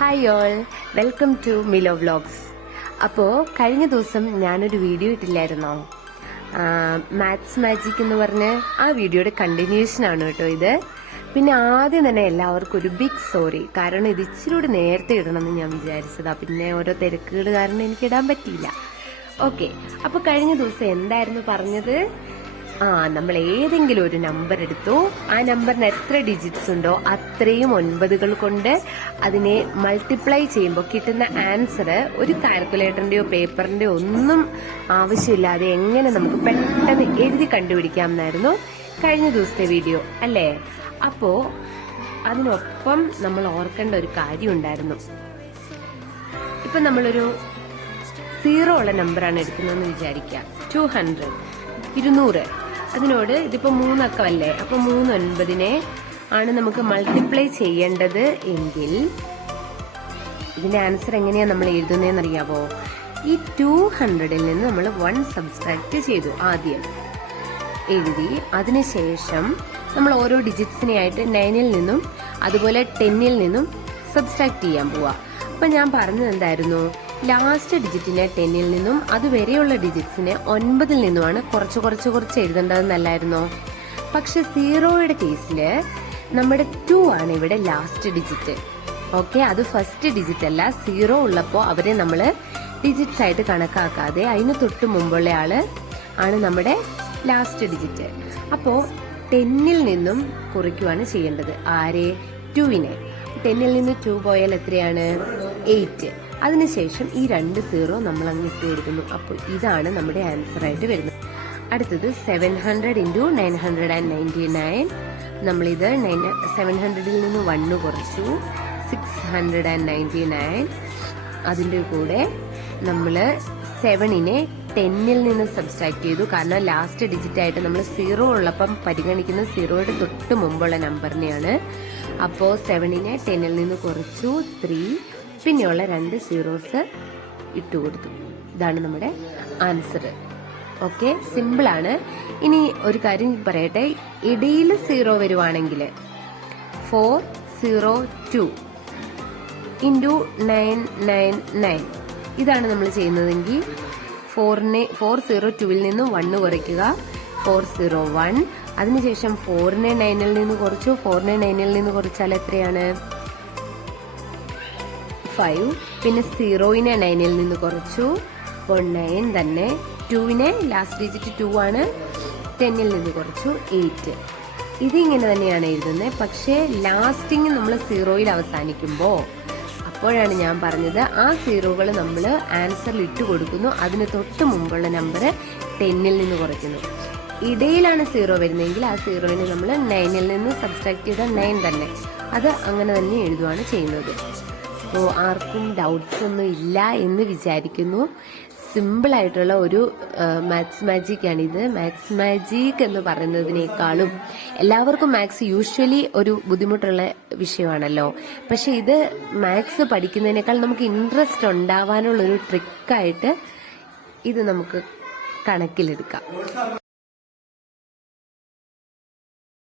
Hi all, welcome to Milo vlogs. അപ്പോൾ കഴിഞ്ഞ ദിവസം ഞാനൊരു വീഡിയോ ഇട്ടില്ലായിരുന്നോ, മാത്സ് മാജിക് എന്ന് പറഞ്ഞ് ആ വീഡിയോയുടെ കണ്ടിന്യൂഷൻ ആണ് കേട്ടോ ഇത്. പിന്നെ ആദ്യം തന്നെ എല്ലാവർക്കും ഒരു ബിഗ് സോറി, കാരണം ഇത് ഇച്ചിരി നേരത്തെ ഇടണമെന്ന് ഞാൻ വിചാരിച്ചതാ, പിന്നെ ഓരോ തിരക്കുകൾ കാരണം എനിക്ക് ഇടാൻ പറ്റിയില്ല. ഓക്കെ, അപ്പൊ കഴിഞ്ഞ ദിവസം എന്തായിരുന്നു പറഞ്ഞത്? നമ്മൾ ഏതെങ്കിലും ഒരു നമ്പർ എടുത്തു, ആ നമ്പറിന് എത്ര ഡിജിറ്റ്സ് ഉണ്ടോ അത്രയും 9 കൊണ്ട് അതിനെ മൾട്ടിപ്ലൈ ചെയ്യുമ്പോൾ കിട്ടുന്ന ആൻസർ ഒരു കാൽക്കുലേറ്ററിന്റെയോ പേപ്പറിന്റെയോ ഒന്നും ആവശ്യമില്ലാതെ എങ്ങനെ നമുക്ക് പെട്ടെന്ന് എഴുതി കണ്ടുപിടിക്കാം എന്നായിരുന്നു കഴിഞ്ഞ ദിവസത്തെ വീഡിയോ അല്ലേ. അപ്പോ അതിനൊപ്പം നമ്മൾ ഓർക്കേണ്ട ഒരു കാര്യം ഉണ്ടായിരുന്നു. ഇപ്പൊ നമ്മളൊരു 0 ഉള്ള നമ്പറാണ് എടുക്കുന്നതെന്ന് വിചാരിക്കുക. 200 200. അതിനോട് ഇതിപ്പോ 3 അക്കമല്ലേ, അപ്പൊ 3 9 ആണ് നമുക്ക് മൾട്ടിപ്ലൈ ചെയ്യേണ്ടത് എങ്കിൽ ഇതിന്റെ ആൻസർ എങ്ങനെയാ നമ്മൾ എഴുതുന്നതെന്ന് അറിയാവോ? ഈ 200ൽ നിന്ന് നമ്മൾ 1 സബ്സ്ട്രാക്ട് ചെയ്തു, ആദ്യം എഴുതി. അതിനുശേഷം നമ്മൾ ഓരോ ഡിജിറ്റ്സിനെ ആയിട്ട് 9ൽ നിന്നും അതുപോലെ 10ൽ നിന്നും സബ്സ്ട്രാക്ട് ചെയ്യാൻ പോവാ. അപ്പൊ ഞാൻ പറഞ്ഞത് എന്തായിരുന്നു? ലാസ്റ്റ് ഡിജിറ്റിനെ 10ൽ നിന്നും അതുവരെയുള്ള ഡിജിറ്റ്സിനെ 9ൽ നിന്നുമാണ് കുറച്ച് എഴുതേണ്ടതെന്നല്ലായിരുന്നോ? പക്ഷെ 0യുടെ കേസില് നമ്മുടെ 2 ആണ് ഇവിടെ ലാസ്റ്റ് ഡിജിറ്റ്. ഓക്കെ, അത് ഫസ്റ്റ് ഡിജിറ്റ് അല്ല. 0 ഉള്ളപ്പോ അവരെ നമ്മള് ഡിജിറ്റ്സ് ആയിട്ട് കണക്കാക്കാതെ അതിന് തൊട്ട് മുമ്പുള്ള ആള് ആണ് നമ്മുടെ ലാസ്റ്റ് ഡിജിറ്റ്. അപ്പോ 10ൽ നിന്നും കുറയ്ക്കുവാണ് ചെയ്യേണ്ടത്. ആരെ? 2വിനെ. 10ൽ നിന്ന് 2 പോയാൽ എത്രയാണ്? 8. അതിനുശേഷം ഈ 2 0 നമ്മൾ അങ്ങ് ഇട്ട് കൊടുക്കുന്നു. അപ്പോൾ ഇതാണ് നമ്മുടെ ആൻസർ ആയിട്ട് വരുന്നത്. അടുത്തത് 700 × 999. നമ്മളിത് 700ൽ നിന്ന് 1 കുറച്ചു, 699. അതിൻ്റെ കൂടെ നമ്മൾ 7നെ 10ൽ നിന്ന് സബ്സ്ട്രാക്ട് ചെയ്തു, കാരണം ലാസ്റ്റ് ഡിജിറ്റ് ആയിട്ട് നമ്മൾ 0 ഉള്ളപ്പം പരിഗണിക്കുന്ന 0യുടെ തൊട്ട് മുമ്പുള്ള നമ്പറിനെയാണ്. അപ്പോൾ 7നെ 10ൽ നിന്ന് കുറച്ചു, 3. പിന്നെയുള്ള 2 zeros ഇട്ടുകൊടുത്തു. ഇതാണ് നമ്മുടെ ആൻസർ. ഓക്കെ, സിമ്പിൾ ആണ്. ഇനി ഒരു കാര്യം പറയട്ടെ, ഇടയിൽ 0 വരുവാണെങ്കിൽ 402 × 999 ഇതാണ് നമ്മൾ ചെയ്യുന്നതെങ്കിൽ 402ൽ നിന്ന് 1 കുറയ്ക്കുക, 401. അതിനുശേഷം 4നെ 9ൽ നിന്ന് കുറച്ചു, 4നെ 9ൽ നിന്ന് കുറച്ചാൽ എത്രയാണ്? 5. പിന്നെ 0നെ 9ൽ നിന്ന് കുറച്ചു, അപ്പോൾ 9 തന്നെ. 2വിനെ ലാസ്റ്റ് ഡിജിറ്റ് 2 ആണ്, 10ൽ നിന്ന് കുറച്ചു, 8. ഇതിങ്ങനെ തന്നെയാണ് എഴുതുന്നത്. പക്ഷേ ലാസ്റ്റിങ് നമ്മൾ 0യിൽ അവസാനിക്കുമ്പോൾ അപ്പോഴാണ് ഞാൻ പറഞ്ഞത് ആ 0കൾ നമ്മൾ ആൻസറിൽ ഇട്ട് കൊടുക്കുന്നു, അതിന് തൊട്ട് മുമ്പുള്ള നമ്പർ 10ൽ നിന്ന് കുറയ്ക്കുന്നു. ഇടയിലാണ് 0 വരുന്നതെങ്കിൽ ആ 0നെ നമ്മൾ 9ൽ നിന്ന് സബ്സ്ട്രാക്ട് ചെയ്ത 9 തന്നെ, അത് അങ്ങനെ തന്നെ എഴുതുകയാണ് ചെയ്യുന്നത്. അപ്പോൾ ആർക്കും ഡൗട്ട്സ് ഒന്നും ഇല്ല എന്ന് വിചാരിക്കുന്നു. സിമ്പിൾ ആയിട്ടുള്ള ഒരു മാത്സ് മാജിക് ആണിത്. മാത്സ് മാജിക് എന്ന് പറയുന്നതിനേക്കാളും എല്ലാവർക്കും മാത്സ് യൂഷ്വലി ഒരു ബുദ്ധിമുട്ടുള്ള വിഷയമാണല്ലോ. പക്ഷെ ഇത് മാത്സ് പഠിക്കുന്നതിനേക്കാൾ നമുക്ക് ഇൻട്രസ്റ്റ് ഉണ്ടാവാനുള്ളൊരു ട്രിക്കായിട്ട് ഇത് നമുക്ക് കണക്കിലെടുക്കാം.